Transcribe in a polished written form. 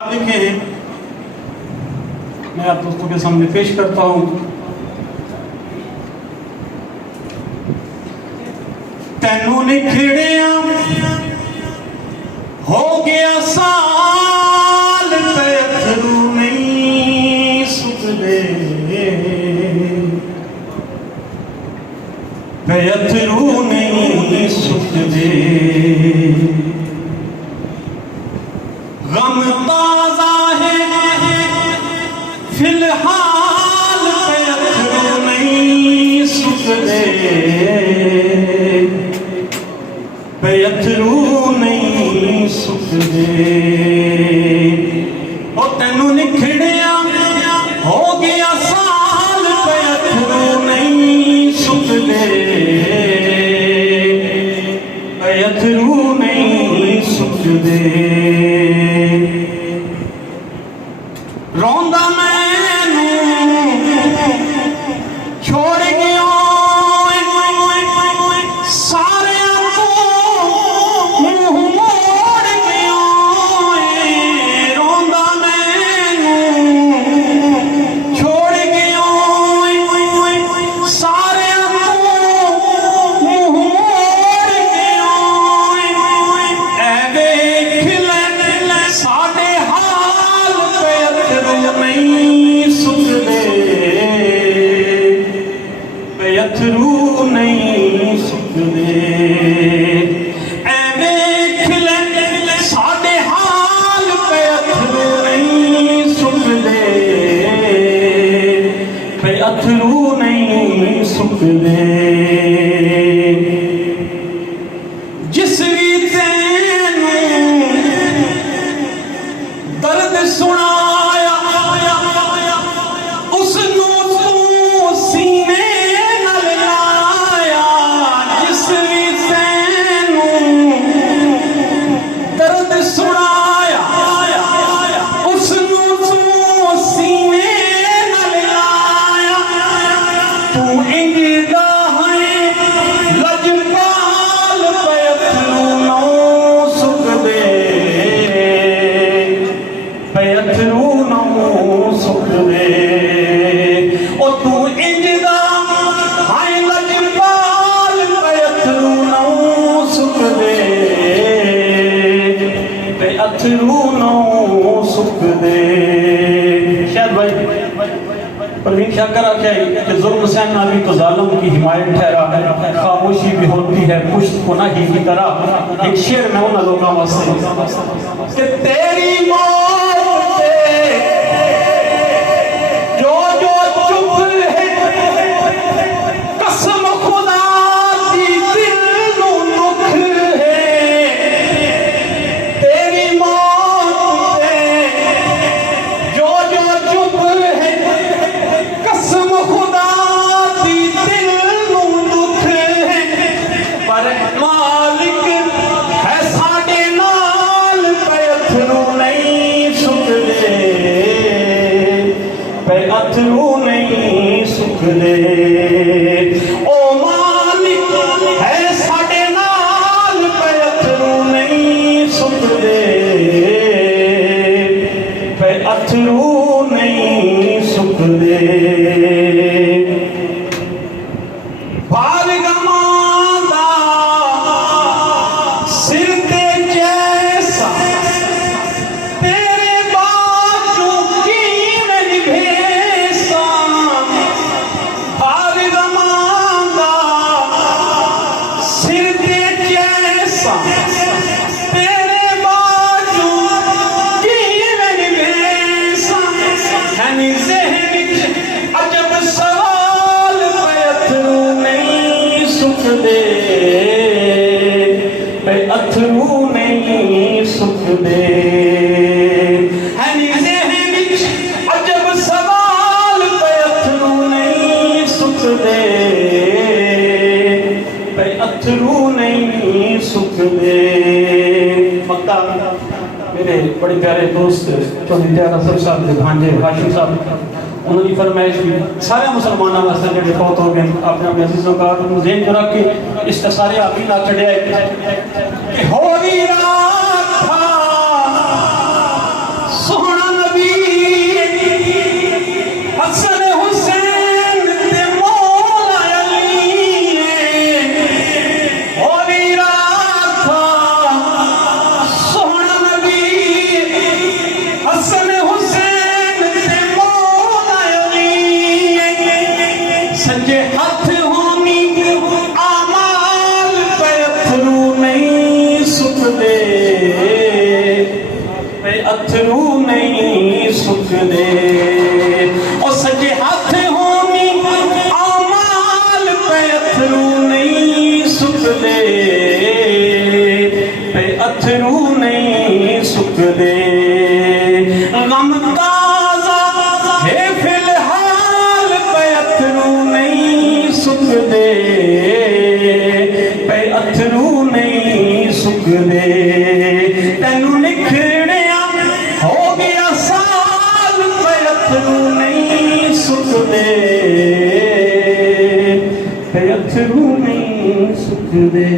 लिखे हैं, मैं आप दोस्तों के सामने पेश करता हूं। तैनू निखड़िया हो गया साल पे अथरू नहीं सुखदे, पे अथरू नहीं सुखदे। गम ताजा है फिलहाल पे अथरू नहीं सुखदे, पे अथरू नहीं सुखदे। ओ तैनू निखड़िया हो गया साल पे अथरू नहीं सुखदे, पे अथरू नहीं सुखदे। रोंदा मैनू छोड़ गया सारिया तो मुंह मोड़ गया, रोंदा मैनू छोड़ गया सारिया तो मुंह मोड़ गया। ऐ वेख ले साडे हाल पे अथरू नहीं सुखदे, पे अथरू नहीं सुखदे। ऐ वेख ले साडे हाल पे अथरू नहीं सुखदे, पे अथरू नहीं सुखदे। जिस भी तैनू दर्द सुनाया उसनू तू सीने नाल लाया, जिस भी तैनू दर्द सुनाया उसनू तू सीने नाल लाया। तू इंजदा है लजपाल पे अथरू नौ सुखदे, पे अथरू नौ सुखदे। ओ तू इंजदा हाय लजपाल पे अथरू नौ सुखदे, पे अथरू नौ सुखदे। शायद भाई परवीन शाकर आख्या कि जुल्म सहना भी तो जालिम की हिमायत ठहरा है, खामोशी भी होती है पुश्त गुनाही की तरह। एक शेर में उन लोगों वास्ते कि तेरी मौत पे जो जो चुप है कसम खुदा दी दिल नू दुख है। तेरी मौत पे जो जो चुप है कसम खुदा दी दिल नू दुख है। पर मालिक है साडे नाल पे अथरू नहीं सुखदे, पे अथरू नहीं सुखदे। ओ मालिक है साडे नाल पे अथरू नहीं सुखदे, पे अथरू नहीं सुखदे। बालगमां दा सिर ते जैसा तेरे बाजू कीवें निभेसा। बालगमां दा सिर ते जैसा तेरे बाजू कीवें निभेसा। हैनी ज़हन विच अजब सवाल पे अथरू नहीं सुखदे, पे अथरू नहीं सुखदे। हैनी ज़हन विच अजब सवाल पे अथरू नहीं सुखदे, पे अथरू नहीं सुखदे। मक्का मेरे बड़े प्यारे दोस्त चौधरी दयाल हसन साहब के भांजे हाशिम साहब, उन्होंने फरमाइश की सारे मुसलमानों वास्ते जो फौत हो गए अपने अपने अजीजों का ज़हन में रख के इस सारे आप ही ना चढ़िया कि हो रही रात था सो अथरू नहीं सुकदे ओ सजे हाथ होनी आमाल पे अथरू नहीं सुकदे पे अथरू नहीं सुकदे गम ताजा है फिलहाल पे अथरू नहीं सुकदे पे अथरू नहीं सुकदे तेनू निखड़िया हो गया साल पे अथरू नहीं सुकदे पे अथरू नहीं सुकदे।